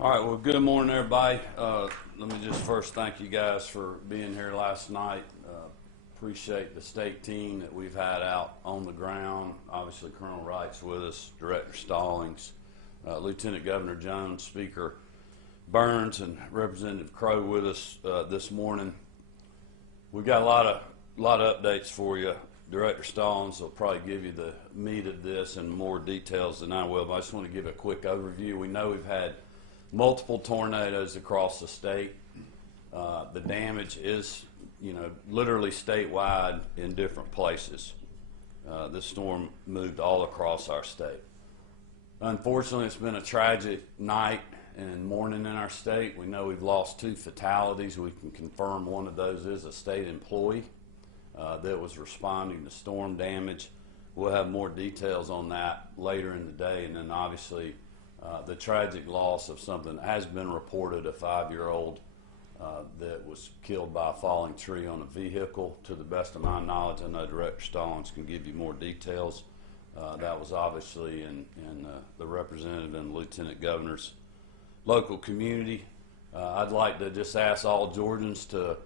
All right, well, good morning, everybody. Let me just first thank you guys for being here last night. Appreciate the state team that we've had out on the ground. Obviously, Colonel Wright's with us, Director Stallings, Lieutenant Governor Jones, Speaker Burns, and Representative Crow with us this morning. We've got a lot of updates for you. Director Stallings will probably give you the meat of this and more details than I will, but I just want to give a quick overview. We know we've had multiple tornadoes across the state. The damage is, literally statewide in different places. This storm moved all across our state. Unfortunately, it's been a tragic night and morning in our state. We know we've lost 2 fatalities. We can confirm one of those is a state employee that was responding to storm damage. We'll have more details on that later in the day, and then obviously the tragic loss of something that has been reported, a 5-year-old that was killed by a falling tree on a vehicle. To the best of my knowledge, I know Director Stallings can give you more details. That was obviously in the representative and lieutenant governor's local community. I'd like to just ask all Georgians to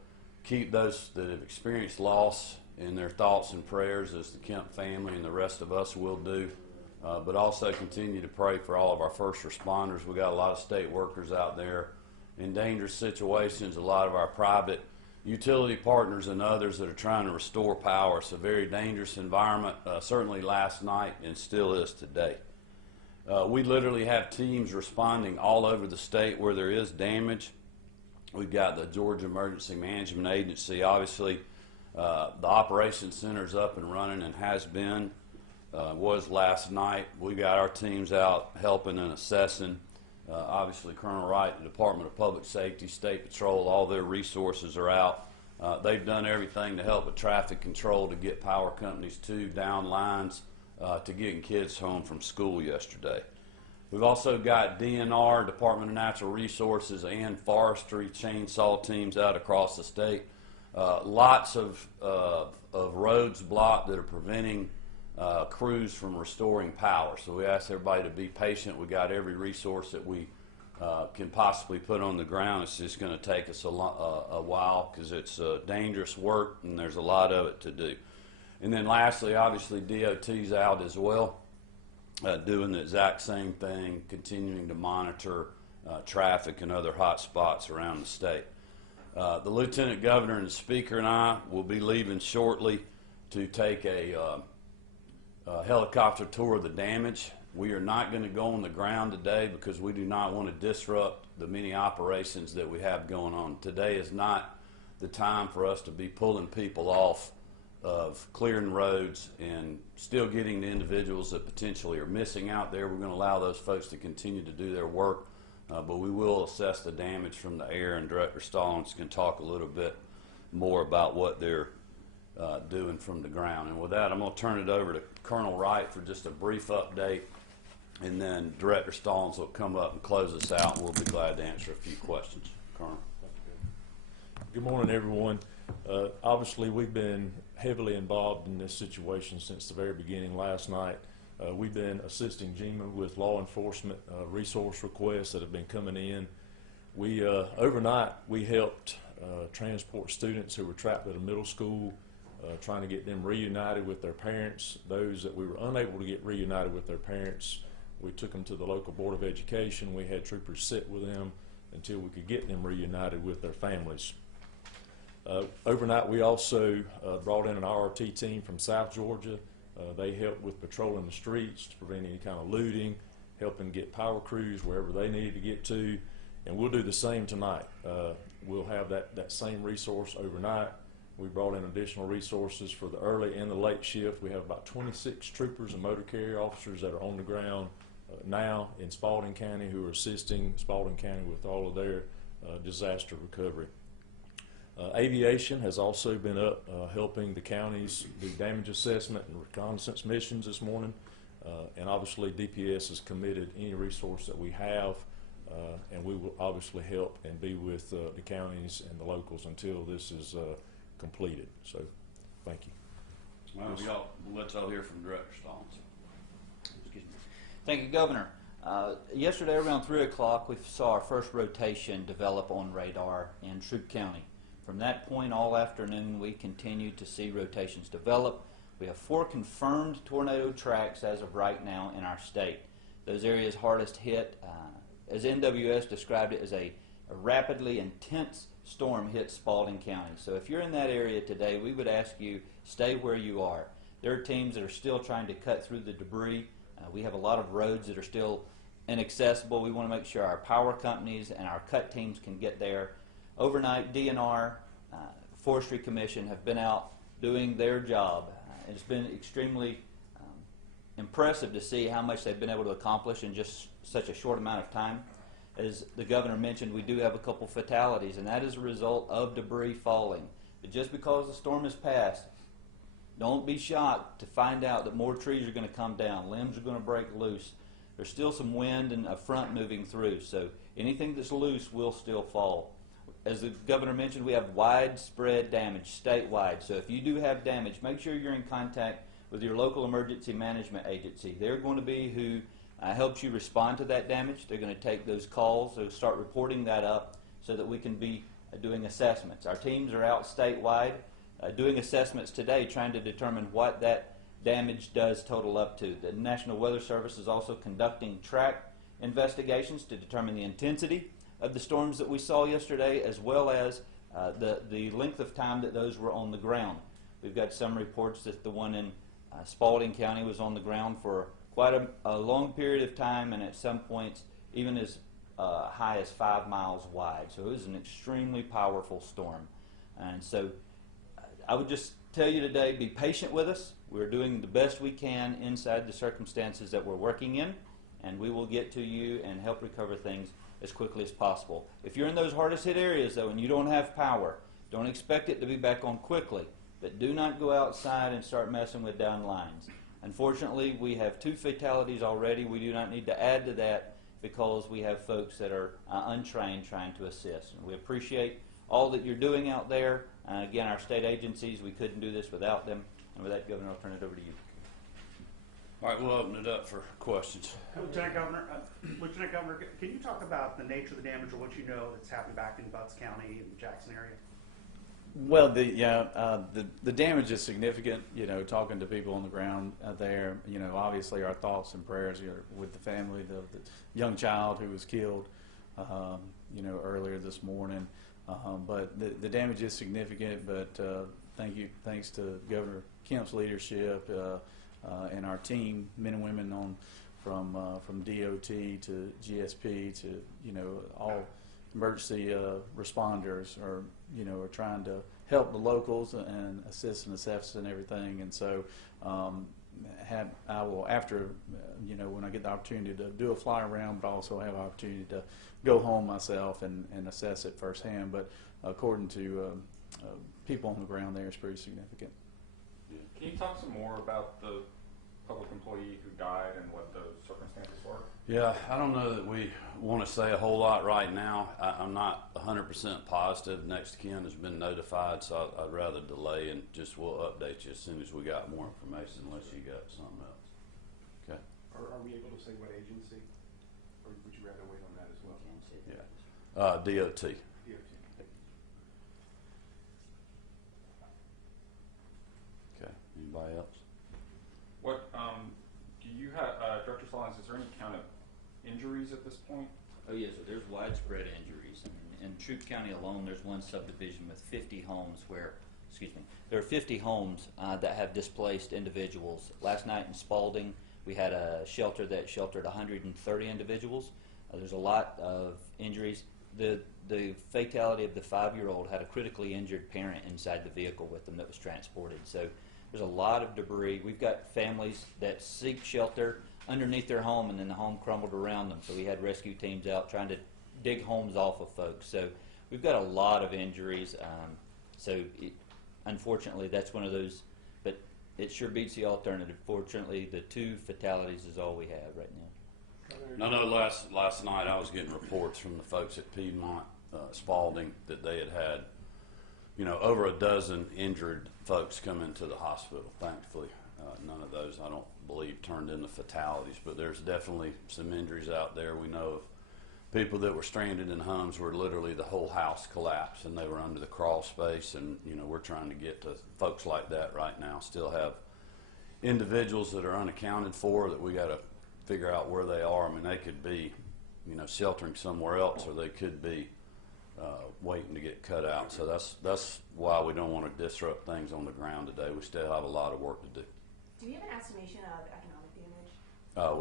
keep those that have experienced loss in their thoughts and prayers, as the Kemp family and the rest of us will do. But also continue to pray for all of our first responders. We got a lot of state workers out there in dangerous situations, a lot of our private utility partners and others that are trying to restore power. It's a very dangerous environment, certainly last night and still is today. We literally have teams responding all over the state where there is damage. We've got the Georgia Emergency Management Agency. Obviously, the Operations Center is up and running and has been. Was last night. We got our teams out helping and assessing. Obviously, Colonel Wright, the Department of Public Safety, State Patrol, all their resources are out. They've done everything to help with traffic control, to get power companies down lines, to getting kids home from school yesterday. We've also got DNR, Department of Natural Resources, and forestry chainsaw teams out across the state. Lots of roads blocked that are preventing crews from restoring power. So we ask everybody to be patient. We got every resource that we can possibly put on the ground. It's just going to take us a while because it's dangerous work and there's a lot of it to do. And then lastly, obviously DOT's out as well, doing the exact same thing, continuing to monitor traffic and other hot spots around the state. The Lieutenant Governor and the Speaker and I will be leaving shortly to take a helicopter tour of the damage. We are not going to go on the ground today because we do not want to disrupt the many operations that we have going on. Today is not the time for us to be pulling people off of clearing roads and still getting the individuals that potentially are missing out there. We're going to allow those folks to continue to do their work, but we will assess the damage from the air, and Director Stallings can talk a little bit more about what they're doing from the ground. And with that, I'm going to turn it over to Colonel Wright for just a brief update, and then Director Stallings will come up and close us out, and we'll be glad to answer a few questions. Colonel. Good morning, everyone. Obviously, we've been heavily involved in this situation since the very beginning last night. We've been assisting GEMA with law enforcement resource requests that have been coming in. We overnight, we helped transport students who were trapped at a middle school, trying to get them reunited with their parents. Those that we were unable to get reunited with their parents, we took them to the local Board of Education. We had troopers sit with them until we could get them reunited with their families. Overnight, we also brought in an RRT team from South Georgia. They helped with patrolling the streets to prevent any kind of looting, helping get power crews wherever they needed to get to, and we'll do the same tonight. We'll have that same resource overnight. We brought in additional resources for the early and the late shift. We have about 26 troopers and motor carrier officers that are on the ground now in Spalding County who are assisting Spalding County with all of their disaster recovery. Aviation has also been up helping the counties do damage assessment and reconnaissance missions this morning. And obviously DPS has committed any resource that we have, and we will obviously help and be with the counties and the locals until this is completed. So, thank you. Well, we'll let y'all hear from Director Stallings. Excuse me. Thank you, Governor. Yesterday around 3 o'clock, we saw our first rotation develop on radar in Troup County. From that point all afternoon, we continued to see rotations develop. We have 4 confirmed tornado tracks as of right now in our state. Those areas hardest hit, as NWS described it, as a rapidly intense storm hit Spalding County. So if you're in that area today, we would ask you, stay where you are. There are teams that are still trying to cut through the debris. We have a lot of roads that are still inaccessible. We want to make sure our power companies and our cut teams can get there. Overnight, DNR, Forestry Commission have been out doing their job. It's been extremely impressive to see how much they've been able to accomplish in just such a short amount of time. As the governor mentioned, we do have a couple fatalities, and that is a result of debris falling. But just because the storm has passed, don't be shocked to find out that more trees are going to come down, limbs are going to break loose. There's still some wind and a front moving through, so anything that's loose will still fall. As the governor mentioned, we have widespread damage statewide, so if you do have damage, make sure you're in contact with your local emergency management agency. They're going to be who helps you respond to that damage. They're going to take those calls, so start reporting that up so that we can be doing assessments. Our teams are out statewide doing assessments today, trying to determine what that damage does total up to. The National Weather Service is also conducting track investigations to determine the intensity of the storms that we saw yesterday, as well as the length of time that those were on the ground. We've got some reports that the one in Spalding County was on the ground for quite a long period of time, and at some points even as high as 5 miles wide. So it was an extremely powerful storm. And so I would just tell you today, be patient with us. We're doing the best we can inside the circumstances that we're working in, and we will get to you and help recover things as quickly as possible. If you're in those hardest hit areas, though, and you don't have power, don't expect it to be back on quickly, but do not go outside and start messing with down lines. Unfortunately, we have 2 fatalities already. We do not need to add to that because we have folks that are untrained trying to assist. And we appreciate all that you're doing out there. Again, our state agencies, we couldn't do this without them. And with that, Governor, I'll turn it over to you. All right, we'll open it up for questions. Lieutenant Governor, can you talk about the nature of the damage or what you know that's happened back in Butts County and the Jackson area? Well, the damage is significant. You know, talking to people on the ground there. You know, obviously our thoughts and prayers are with the family, the young child who was killed. You know, earlier this morning. But the damage is significant. But thanks to Governor Kemp's leadership and our team, men and women from DOT to GSP to all emergency responders are trying to help the locals and assist and assess and everything. And so I will, after when I get the opportunity to do a fly around, but also have an opportunity to go home myself and assess it firsthand. But according to people on the ground there, it's pretty significant. Can you talk some more about the public employee who died and what the circumstances were? Yeah, I don't know that we want to say a whole lot right now. I'm not 100% positive. Next of kin has been notified, so I'd rather delay and just we'll update you as soon as we got more information, unless you got something else. Okay. Are we able to say what agency, or would you rather wait on that as well? Yeah. DOT. Okay. Anybody else? What do you have, Director Stallings? Is there any count of injuries at this point? Oh yes, so there's widespread injuries. In Troup County alone, there's one subdivision with 50 homes where, there are 50 homes that have displaced individuals. Last night in Spalding, we had a shelter that sheltered 130 individuals. There's a lot of injuries. The fatality of the 5-year-old had a critically injured parent inside the vehicle with them that was transported. So there's a lot of debris. We've got families that seek shelter underneath their home, and then the home crumbled around them. So we had rescue teams out trying to dig homes off of folks. So we've got a lot of injuries. Unfortunately, that's one of those, but it sure beats the alternative. Fortunately, the 2 fatalities is all we have right now. I know last night I was getting reports from the folks at Piedmont, Spalding, that they had over a dozen injured folks come into the hospital. Thankfully, None of those, I don't believe, turned into fatalities, but there's definitely some injuries out there. We know of people that were stranded in homes where literally the whole house collapsed and they were under the crawl space, and we're trying to get to folks like that right now. Still have individuals that are unaccounted for that we got to figure out where they are. I mean, they could be sheltering somewhere else, or they could be waiting to get cut out. So that's why we don't want to disrupt things on the ground today. We still have a lot of work to do. Do you have an estimation of economic damage?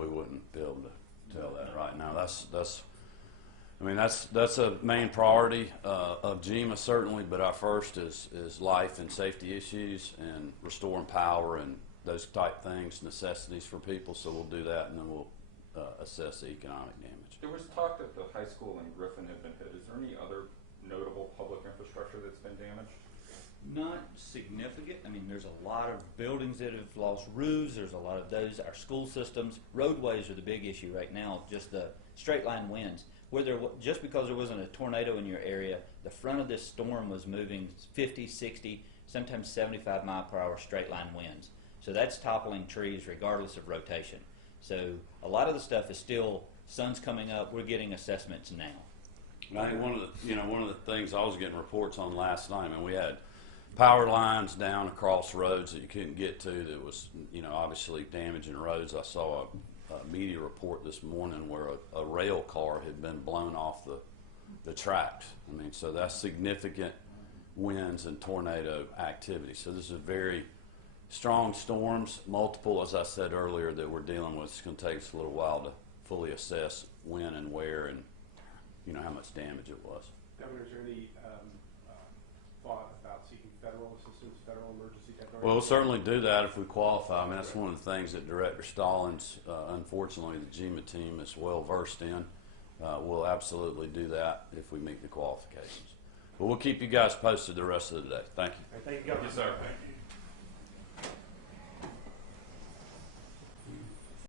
We wouldn't be able to tell that right now. That's a main priority of GEMA certainly, but our first is life and safety issues and restoring power and those type things, necessities for people. So we'll do that, and then we'll assess the economic damage. There was talk that the high school in Griffin had been hit. Is there any other notable public infrastructure that's been damaged? Not significant. I mean, there's a lot of buildings that have lost roofs. There's a lot of those. Our school systems, roadways are the big issue right now. Just the straight line winds. Just because there wasn't a tornado in your area, the front of this storm was moving 50, 60, sometimes 75 mile per hour straight line winds. So that's toppling trees regardless of rotation. So a lot of the stuff is still, sun's coming up. We're getting assessments now. I think one of the things I was getting reports on last night, we had power lines down across roads that you couldn't get to that was, obviously damaging roads. I saw a media report this morning where a rail car had been blown off the tracks. So that's significant winds and tornado activity. So this is very strong storms, multiple, as I said earlier, that we're dealing with. It's going to take us a little while to fully assess when and where and how much damage it was. Governor, is there any thought about seeking federal assistance, federal emergency declaration? Well, we'll certainly do that if we qualify. That's one of the things that Director Stallings, unfortunately, the GEMA team is well versed in. We'll absolutely do that if we meet the qualifications. But we'll keep you guys posted the rest of the day. Thank you. Thank you, Governor. Thank you, sir. Thank you.